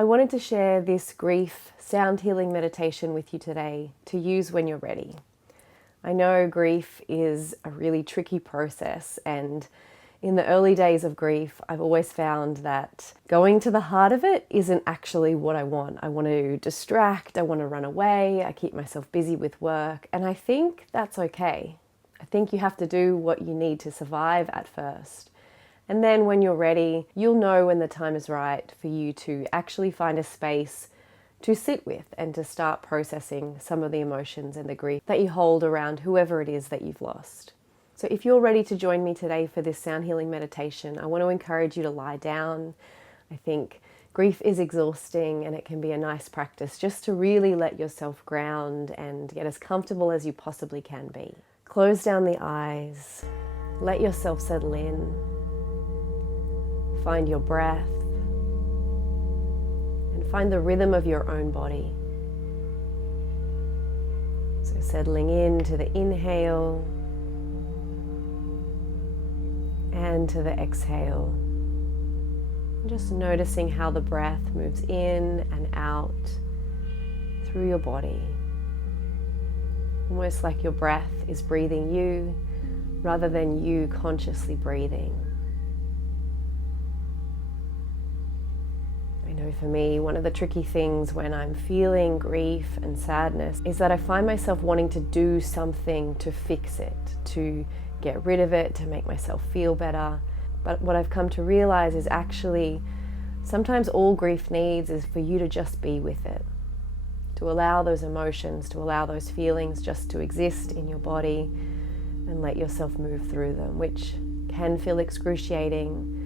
I wanted to share this grief sound healing meditation with you today to use when you're ready. I know grief is a really tricky process, and in the early days of grief, I've always found that going to the heart of it isn't actually what I want. I want to distract, I want to run away, I keep myself busy with work, and I think that's okay. I think you have to do what you need to survive at first. And then when you're ready, you'll know when the time is right for you to actually find a space to sit with and to start processing some of the emotions and the grief that you hold around whoever it is that you've lost. So if you're ready to join me today for this sound healing meditation, I want to encourage you to lie down. I think grief is exhausting, and it can be a nice practice just to really let yourself ground and get as comfortable as you possibly can be. Close down the eyes, let yourself settle in. Find your breath and find the rhythm of your own body. So settling into the inhale and to the exhale. Just noticing how the breath moves in and out through your body. Almost like your breath is breathing you rather than you consciously breathing. I know for me, one of the tricky things when I'm feeling grief and sadness is that I find myself wanting to do something to fix it, to get rid of it, to make myself feel better. But what I've come to realize is actually sometimes all grief needs is for you to just be with it, to allow those emotions, to allow those feelings just to exist in your body and let yourself move through them, which can feel excruciating.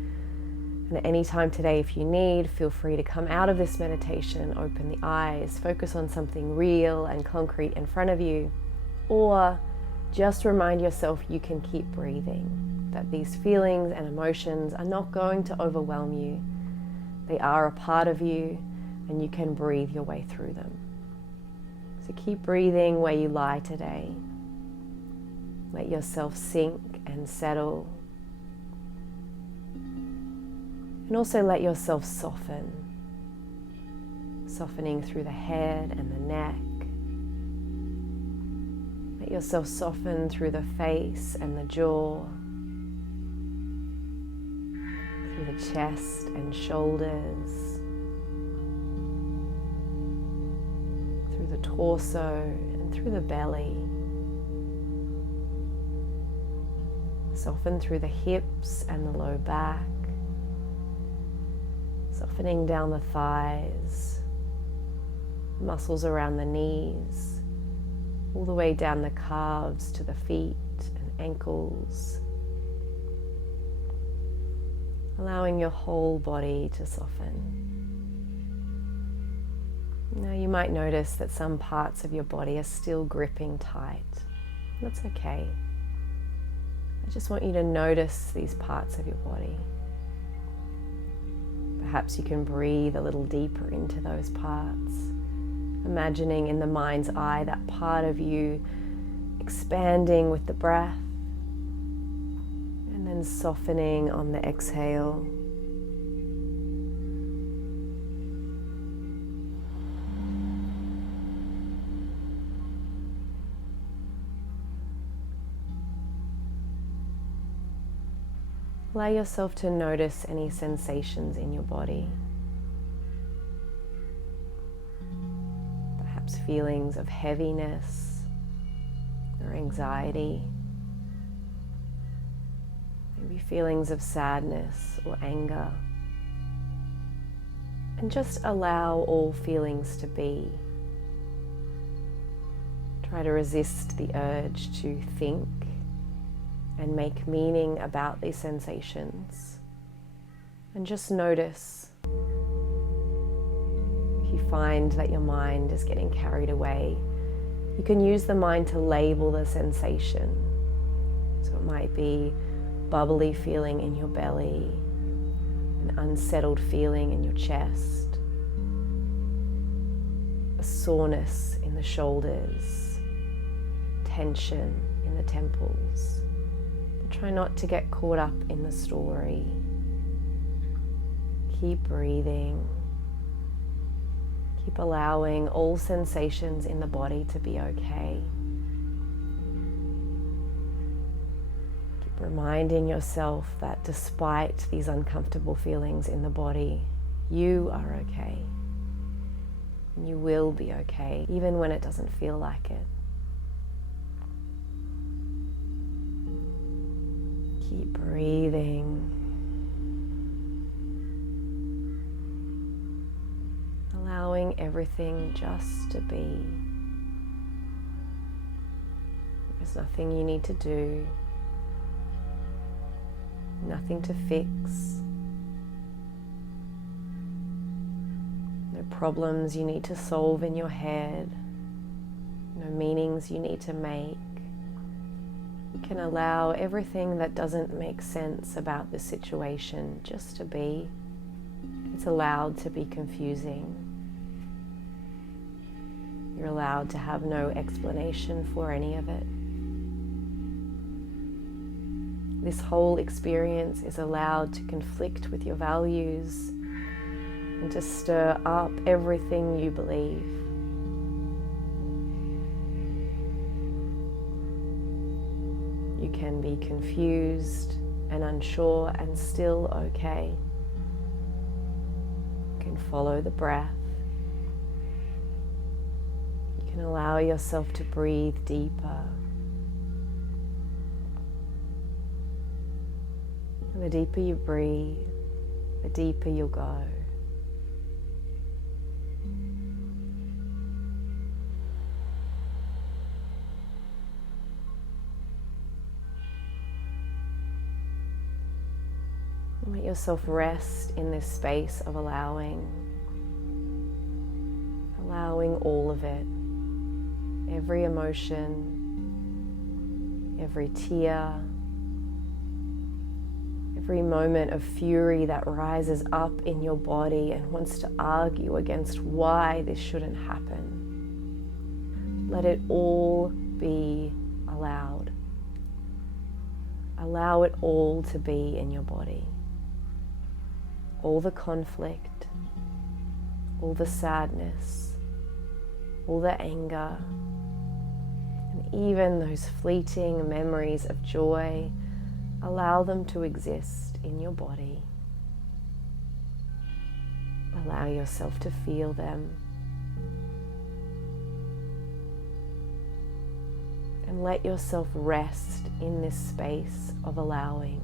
And at any time today, if you need, feel free to come out of this meditation, open the eyes, focus on something real and concrete in front of you, or just remind yourself you can keep breathing, that these feelings and emotions are not going to overwhelm you. They are a part of you, and you can breathe your way through them. So keep breathing where you lie today. Let yourself sink and settle. And also let yourself soften, softening through the head and the neck. Let yourself soften through the face and the jaw, through the chest and shoulders, through the torso and through the belly. Soften through the hips and the low back. Softening down the thighs, muscles around the knees, all the way down the calves to the feet and ankles. Allowing your whole body to soften. Now you might notice that some parts of your body are still gripping tight. That's okay. I just want you to notice these parts of your body. Perhaps you can breathe a little deeper into those parts, imagining in the mind's eye that part of you expanding with the breath and then softening on the exhale. Allow yourself to notice any sensations in your body. Perhaps feelings of heaviness or anxiety. Maybe feelings of sadness or anger. And just allow all feelings to be. Try to resist the urge to think and make meaning about these sensations. And just notice. If you find that your mind is getting carried away, you can use the mind to label the sensation. So it might be bubbly feeling in your belly, an unsettled feeling in your chest, a soreness in the shoulders, tension in the temples. Try not to get caught up in the story. Keep breathing. Keep allowing all sensations in the body to be okay. Keep reminding yourself that despite these uncomfortable feelings in the body, you are okay. You will be okay, even when it doesn't feel like it. Keep breathing. Allowing everything just to be. There's nothing you need to do, nothing to fix, no problems you need to solve in your head, no meanings you need to make. You can allow everything that doesn't make sense about the situation just to be. It's allowed to be confusing. You're allowed to have no explanation for any of it. This whole experience is allowed to conflict with your values and to stir up everything you believe. You can be confused and unsure and still okay. You can follow the breath. You can allow yourself to breathe deeper. And the deeper you breathe, the deeper you'll go. Let yourself rest in this space of allowing all of it, every emotion, every tear, every moment of fury that rises up in your body and wants to argue against why this shouldn't happen. Let it all be allowed. Allow it all to be in your body. All the conflict, all the sadness, all the anger, and even those fleeting memories of joy, allow them to exist in your body. Allow yourself to feel them. And let yourself rest in this space of allowing.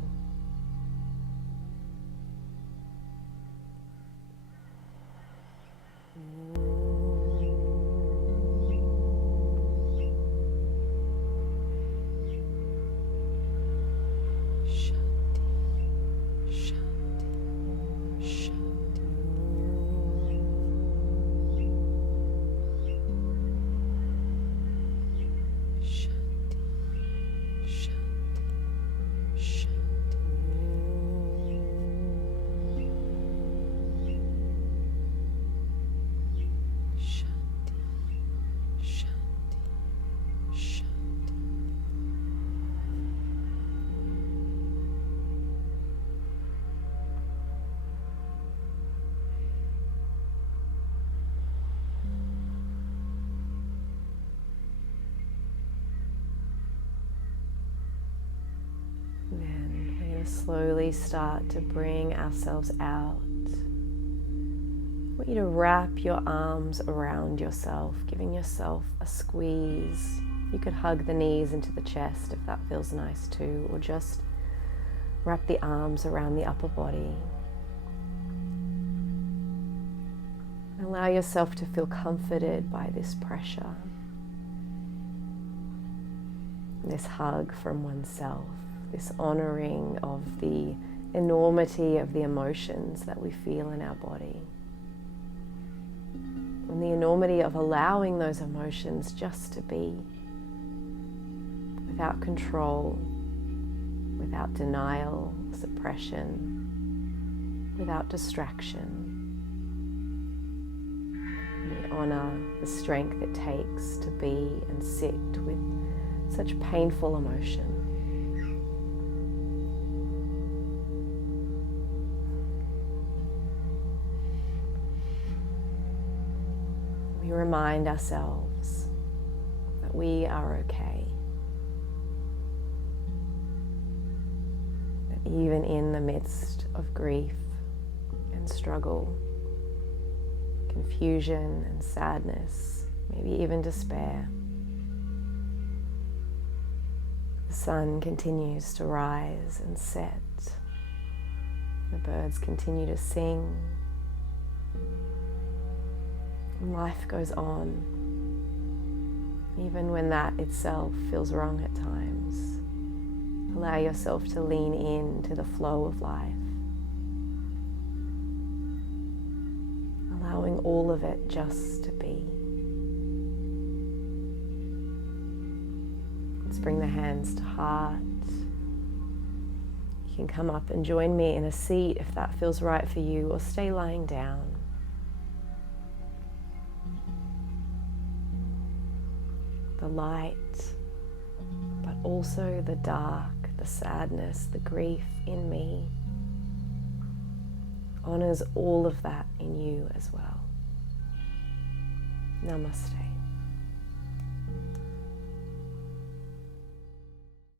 Then we're going to slowly start to bring ourselves out. I want you to wrap your arms around yourself, giving yourself a squeeze. You could hug the knees into the chest if that feels nice too, or just wrap the arms around the upper body. Allow yourself to feel comforted by this pressure, this hug from oneself, this honoring of the enormity of the emotions that we feel in our body, and the enormity of allowing those emotions just to be, without control, without denial, suppression, without distraction. We honor the strength it takes to be and sit with such painful emotion. we remind ourselves that we are okay. That even in the midst of grief and struggle, confusion and sadness, maybe even despair, the sun continues to rise and set. The birds continue to sing. And life goes on, even when that itself feels wrong at times. Allow yourself to lean into the flow of life, allowing all of it just to be. Let's bring the hands to heart. You can come up and join me in a seat if that feels right for you, or stay lying down. The light, but also the dark, the sadness, the grief in me honors all of that in you as well. Namaste.